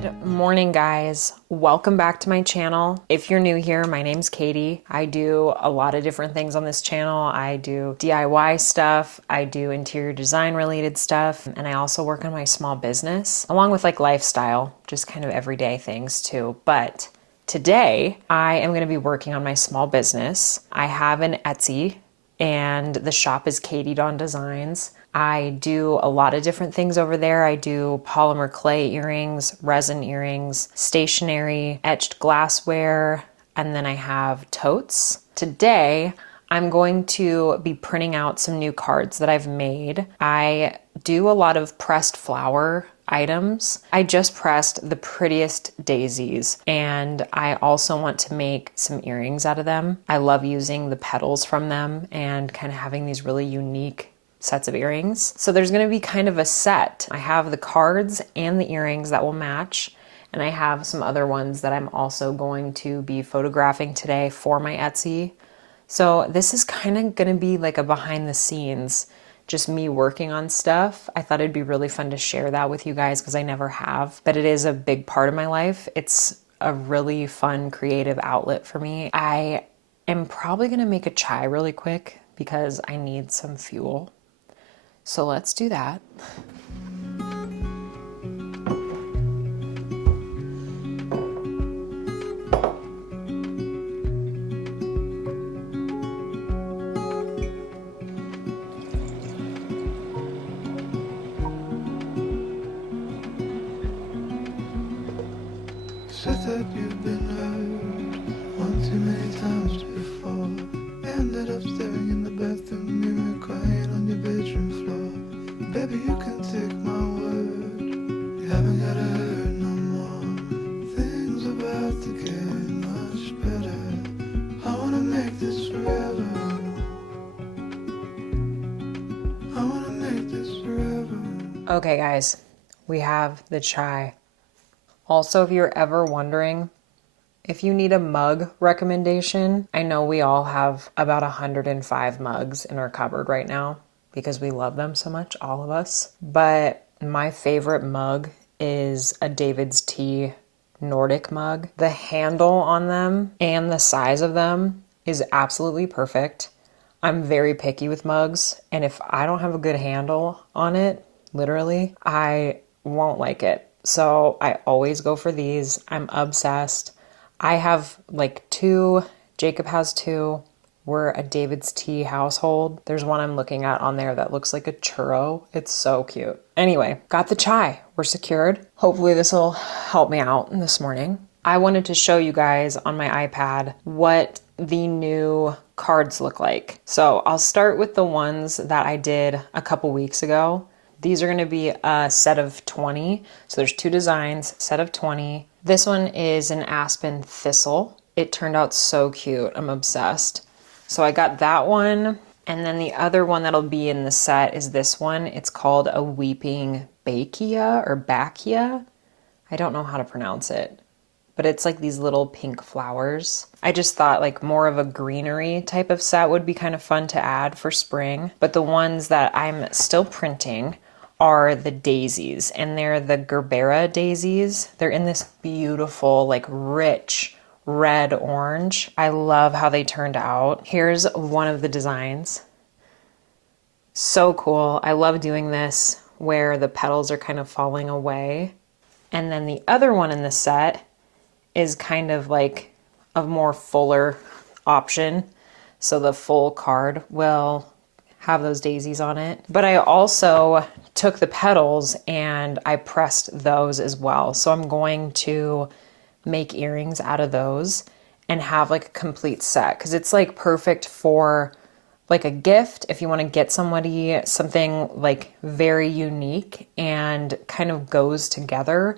Good morning, guys. Welcome back to my channel. If you're new here, my name's Katie. I do a lot of different things on this channel. I do DIY stuff, I do interior design related stuff, and I also work on my small business, along with like lifestyle, just kind of everyday things too. But today, I am going to be working on my small business. I have an Etsy, and the shop is Katie Dawn Designs. I do a lot of different things over there. I do polymer clay earrings, resin earrings, stationery, etched glassware, and then I have totes. Today, I'm going to be printing out some new cards that I've made. I do a lot of pressed flower items. I just pressed the prettiest daisies, and I also want to make some earrings out of them. I love using the petals from them and kind of having these really unique sets of earrings. So there's going to be kind of a set. I have the cards and the earrings that will match, and I have some other ones that I'm also going to be photographing today for my Etsy. So this is kind of going to be like a behind the scenes, just me working on stuff. I thought it'd be really fun to share that with you guys because I never have, but it is a big part of my life. It's a really fun creative outlet for me. I am probably going to make a chai really quick because I need some fuel. So let's do that. Said that you've been hurt one too many times before. Ended up staring in the bathroom mirror, crying on your bedroom floor. Baby, you can take my word, you haven't gotta hurt no more. Things about to get much better. I wanna make this forever. I wanna make this forever. Okay, guys, we have the chai. Also, if you're ever wondering if you need a mug recommendation, I know we all have about 105 mugs in our cupboard right now because we love them so much, all of us. But my favorite mug is a David's Tea Nordic mug. The handle on them and the size of them is absolutely perfect. I'm very picky with mugs, and if I don't have a good handle on it, literally, I won't like it. So I always go for these. I'm obsessed. I have like two, Jacob has two. We're a David's Tea household. There's one I'm looking at on there that looks like a churro. It's so cute. Anyway, got the chai. We're secured. Hopefully this will help me out this morning. I wanted to show you guys on my iPad what the new cards look like. So I'll start with the ones that I did a couple weeks ago. These are going to be a set of 20. So there's two designs, set of 20. This one is an aspen thistle. It turned out so cute. I'm obsessed. So I got that one. And then the other one that'll be in the set is this one. It's called a weeping bacchia or bacchia. I don't know how to pronounce it, but it's like these little pink flowers. I just thought like more of a greenery type of set would be kind of fun to add for spring. But the ones that I'm still printing are the daisies, and they're the Gerbera daisies. They're in this beautiful, like rich red orange. I love how they turned out. Here's one of the designs. So cool. I love doing this where the petals are kind of falling away. And then the other one in the set is kind of like a more fuller option. So the full card will have those daisies on it. But I also took the petals and I pressed those as well. So I'm going to make earrings out of those and have like a complete set because it's like perfect for like a gift if you want to get somebody something like very unique and kind of goes together.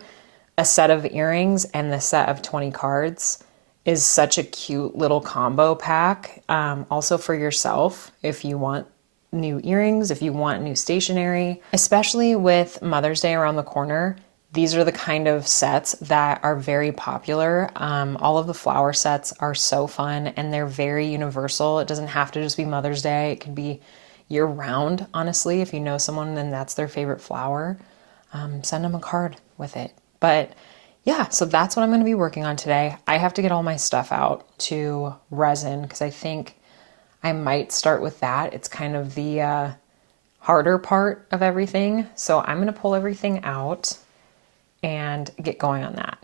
A set of earrings and the set of 20 cards is such a cute little combo pack. Also for yourself, if you want new earrings, if you want new stationery, especially with Mother's Day around the corner, these are the kind of sets that are very popular. All of the flower sets are so fun and they're very universal. It doesn't have to just be Mother's Day. It can be year round, honestly. If you know someone and that's their favorite flower, send them a card with it. But yeah, so that's what I'm going to be working on today. I have to get all my stuff out to resin because I think I might start with that. It's kind of the harder part of everything. So I'm going to pull everything out and get going on that.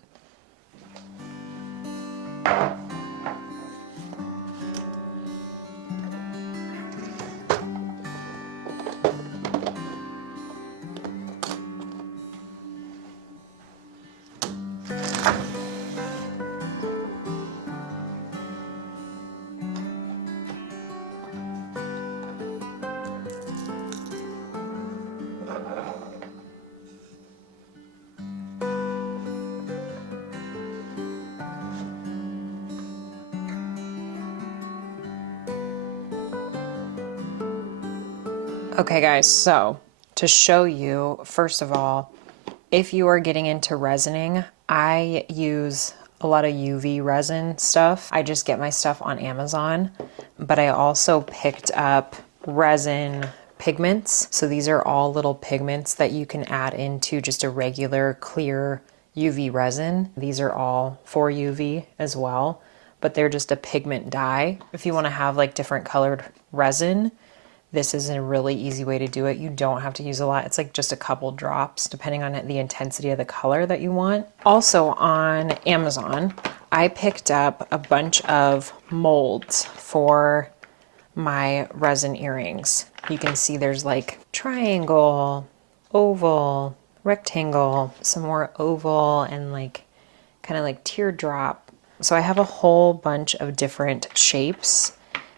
Okay guys, so to show you, first of all, if you are getting into resining, I use a lot of UV resin stuff. I just get my stuff on Amazon, but I also picked up resin pigments. So these are all little pigments that you can add into just a regular clear UV resin. These are all for UV as well, but they're just a pigment dye. If you want to have like different colored resin, this is a really easy way to do it. You don't have to use a lot. It's like just a couple drops depending on the intensity of the color that you want. Also on Amazon, I picked up a bunch of molds for my resin earrings. You can see there's like triangle, oval, rectangle, some more oval, and like kind of like teardrop. So I have a whole bunch of different shapes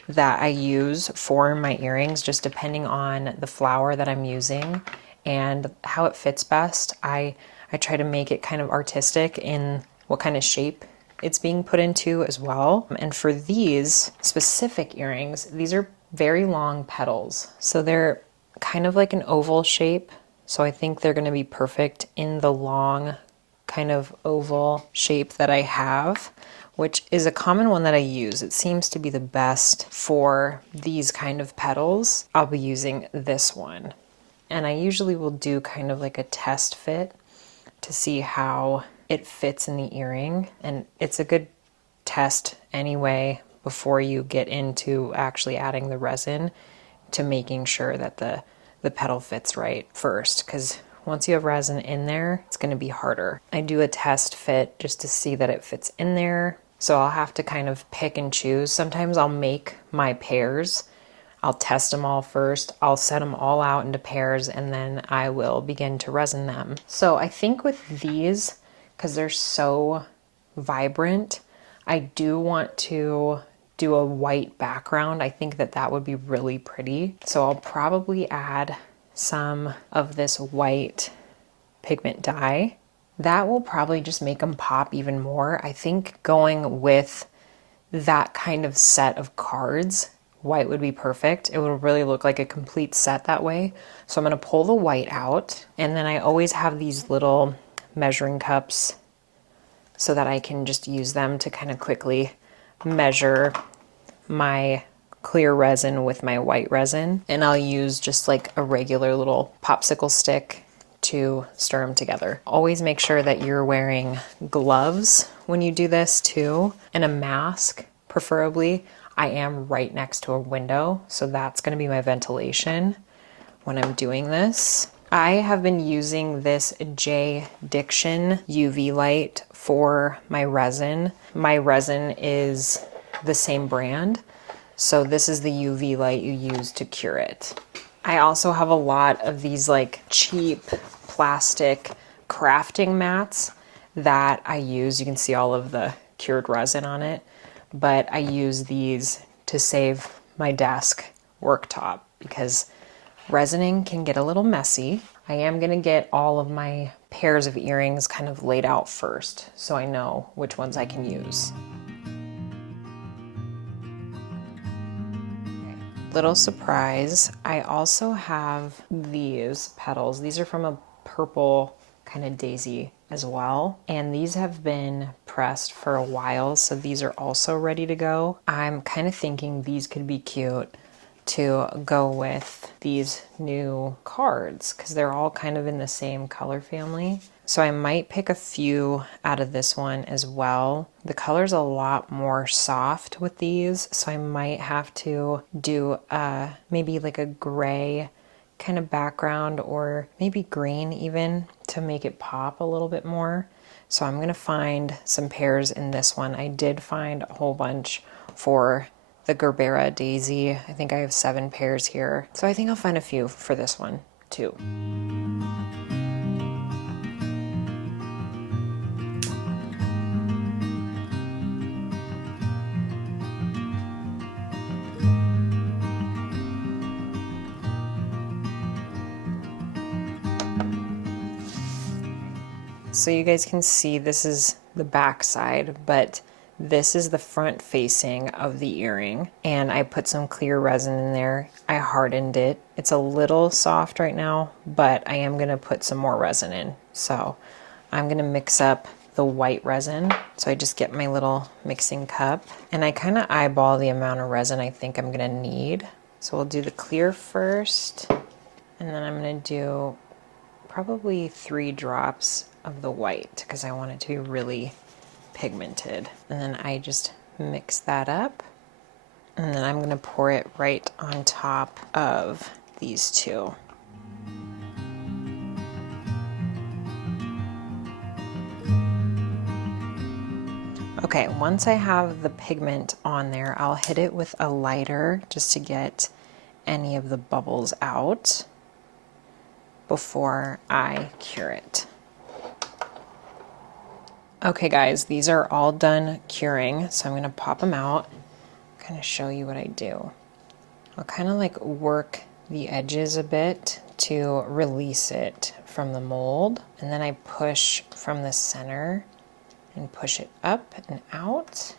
that I use for my earrings, just depending on the flower that I'm using and how it fits best. I try to make it kind of artistic in what kind of shape it's being put into as well. And for these specific earrings, these are very long petals. So they're kind of like an oval shape. So I think they're going to be perfect in the long kind of oval shape that I have, which is a common one that I use. It seems to be the best for these kind of petals. I'll be using this one. And I usually will do kind of like a test fit to see how it fits in the earring. And it's a good test anyway before you get into actually adding the resin, to making sure that the petal fits right first, because once you have resin in there, it's going to be harder. I do a test fit just to see that it fits in there. So I'll have to kind of pick and choose. Sometimes I'll make my pairs. I'll test them all first. I'll set them all out into pairs, and then I will begin to resin them. So I think with these, because they're so vibrant, I do want to do a white background. I think that that would be really pretty. So I'll probably add some of this white pigment dye. That will probably just make them pop even more. I think going with that kind of set of cards, white would be perfect. It would really look like a complete set that way. So I'm going to pull the white out, and then I always have these little measuring cups so that I can just use them to kind of quickly measure my clear resin with my white resin. And I'll use just like a regular little popsicle stick to stir them together. Always make sure that you're wearing gloves when you do this too, and a mask preferably. I am right next to a window, so that's going to be my ventilation when I'm doing this. I have been using this J Diction UV light for my resin. My resin is the same brand, so this is the UV light you use to cure it. I also have a lot of these like cheap plastic crafting mats that I use. You can see all of the cured resin on it, but I use these to save my desk worktop because resining can get a little messy. I am going to get all of my pairs of earrings kind of laid out first so I know which ones I can use. Little surprise, I also have these petals. These are from a purple kind of daisy as well, and these have been pressed for a while, so these are also ready to go. I'm kind of thinking these could be cute to go with these new cards because they're all kind of in the same color family. So I might pick a few out of this one as well. The color's a lot more soft with these, so I might have to do maybe like a gray kind of background or maybe green even to make it pop a little bit more. So I'm gonna find some pairs in this one. I did find a whole bunch for the Gerbera daisy. I think I have 7 pairs here. So I think I'll find a few for this one too. So you guys can see this is the back side, but this is the front facing of the earring. And I put some clear resin in there. I hardened it. It's a little soft right now, but I am gonna put some more resin in. So I'm gonna mix up the white resin. So I just get my little mixing cup and I kind of eyeball the amount of resin I think I'm gonna need. So we'll do the clear first, and then I'm gonna do probably 3 drops of the white because I want it to be really pigmented. And then I just mix that up, and then I'm going to pour it right on top of these 2. Okay, once I have the pigment on there, I'll hit it with a lighter just to get any of the bubbles out before I cure it. Okay guys, these are all done curing, so I'm gonna pop them out, kind of show you what I do. I'll kind of like work the edges a bit to release it from the mold, and then I push from the center and push it up and out,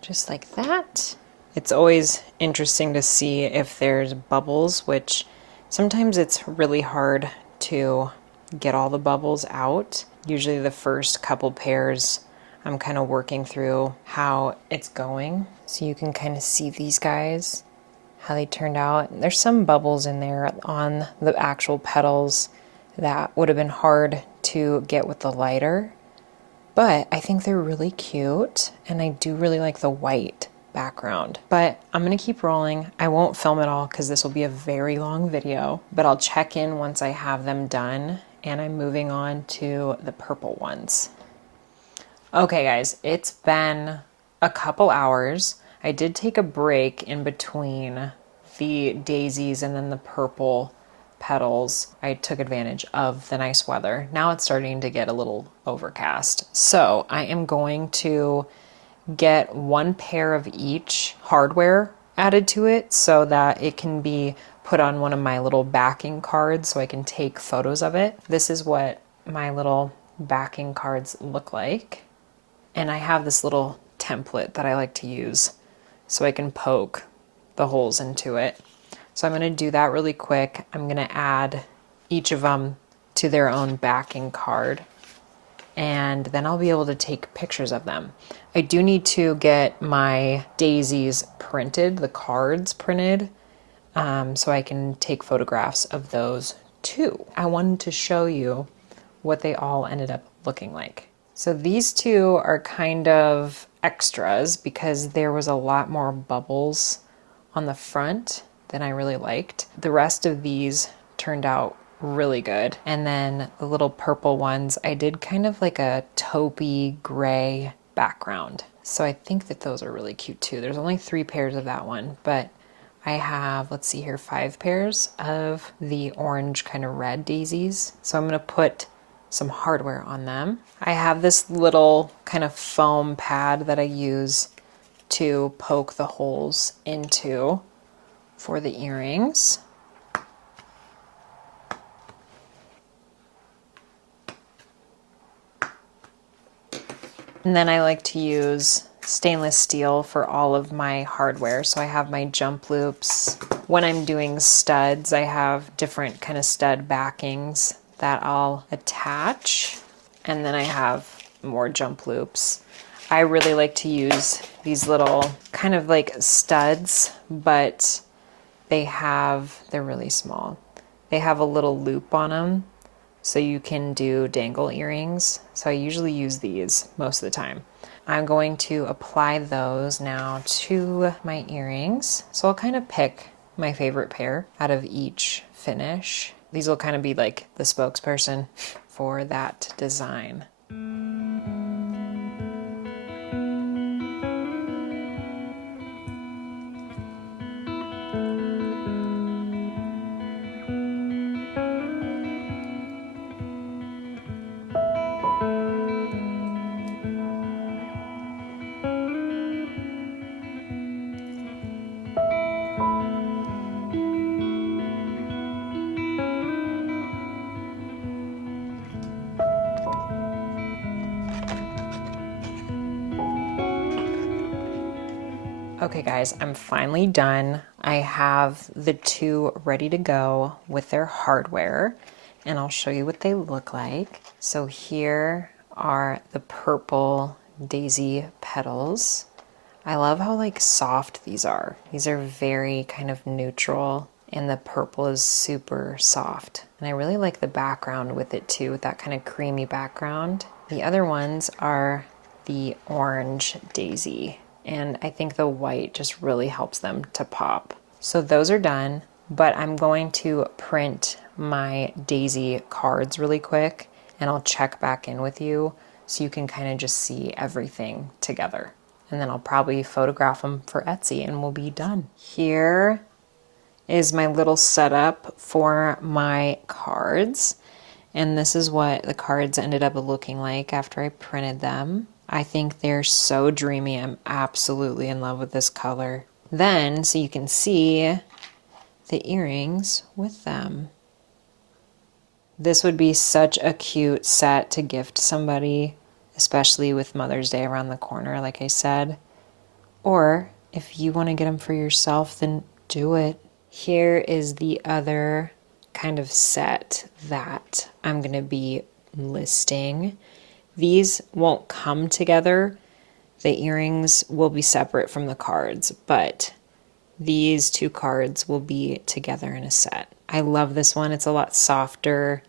just like that. It's always interesting to see if there's bubbles, which sometimes it's really hard to get all the bubbles out. Usually the first couple pairs I'm kind of working through how it's going. So you can kind of see these guys, how they turned out. There's some bubbles in there on the actual petals that would have been hard to get with the lighter, but I think they're really cute and I do really like the white background. But I'm gonna keep rolling. I won't film it all because this will be a very long video, but I'll check in once I have them done, and I'm moving on to the purple ones. Okay guys, it's been a couple hours. I did take a break in between the daisies and then the purple petals. I took advantage of the nice weather. Now it's starting to get a little overcast. So I am going to get 1 pair of each hardware added to it so that it can be put on one of my little backing cards so I can take photos of it. This is what my little backing cards look like. And I have this little template that I like to use so I can poke the holes into it. So I'm going to do that really quick. I'm going to add each of them to their own backing card, and then I'll be able to take pictures of them. I do need to get my daisies printed, the cards printed, so I can take photographs of those too. I wanted to show you what they all ended up looking like. So these 2 are kind of extras because there was a lot more bubbles on the front than I really liked. The rest of these turned out really good. And then the little purple ones, I did kind of like a taupey gray background. So I think that those are really cute too. There's only 3 pairs of that one, but I have, let's see here, 5 pairs of the orange kind of red daisies. So I'm gonna put some hardware on them. I have this little kind of foam pad that I use to poke the holes into for the earrings. And then I like to use stainless steel for all of my hardware. So I have my jump loops. When I'm doing studs, I have different kind of stud backings that I'll attach. And then I have more jump loops. I really like to use these little kind of like studs, but they're really small. They have a little loop on them, so you can do dangle earrings. So I usually use these most of the time. I'm going to apply those now to my earrings. So I'll kind of pick my favorite pair out of each finish. These will kind of be like the spokesperson for that design. Okay guys, I'm finally done. I have the two ready to go with their hardware, and I'll show you what they look like. So here are the purple daisy petals. I love how like soft these are. These are very kind of neutral, and the purple is super soft. And I really like the background with it too, with that kind of creamy background. The other ones are the orange daisy, and I think the white just really helps them to pop. So those are done, but I'm going to print my daisy cards really quick, and I'll check back in with you so you can kind of just see everything together. And then I'll probably photograph them for Etsy and we'll be done. Here is my little setup for my cards. And this is what the cards ended up looking like after I printed them. I think they're so dreamy. I'm absolutely in love with this color. Then, so you can see the earrings with them. This would be such a cute set to gift somebody, especially with Mother's Day around the corner, like I said. Or if you want to get them for yourself, then do it. Here is the other kind of set that I'm going to be listing. These won't come together. The earrings will be separate from the cards, but these two cards will be together in a set. I love this one. It's a lot softer,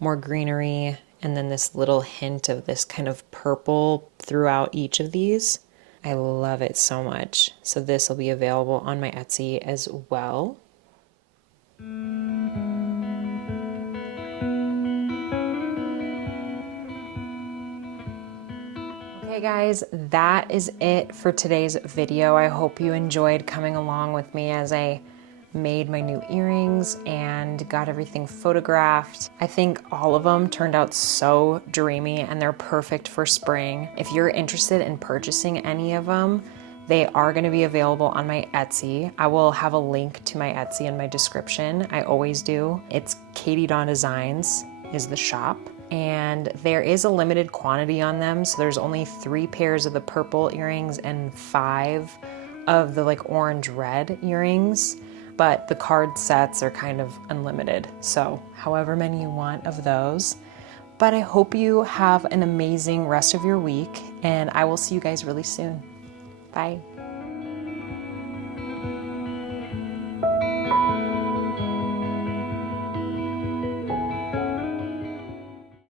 more greenery, and then this little hint of this kind of purple throughout each of these. I love it so much. So this will be available on my Etsy as well. Okay guys, that is it for today's video. I hope you enjoyed coming along with me as I made my new earrings and got everything photographed. I think all of them turned out so dreamy and they're perfect for spring. If you're interested in purchasing any of them, they are going to be available on my Etsy. I will have a link to my Etsy in my description. I always do. It's Katie Dawn Designs is the shop. And there is a limited quantity on them. So there's only 3 pairs of the purple earrings and 5 of the like orange red earrings. But the card sets are kind of unlimited. So however many you want of those. But I hope you have an amazing rest of your week, and I will see you guys really soon. Bye.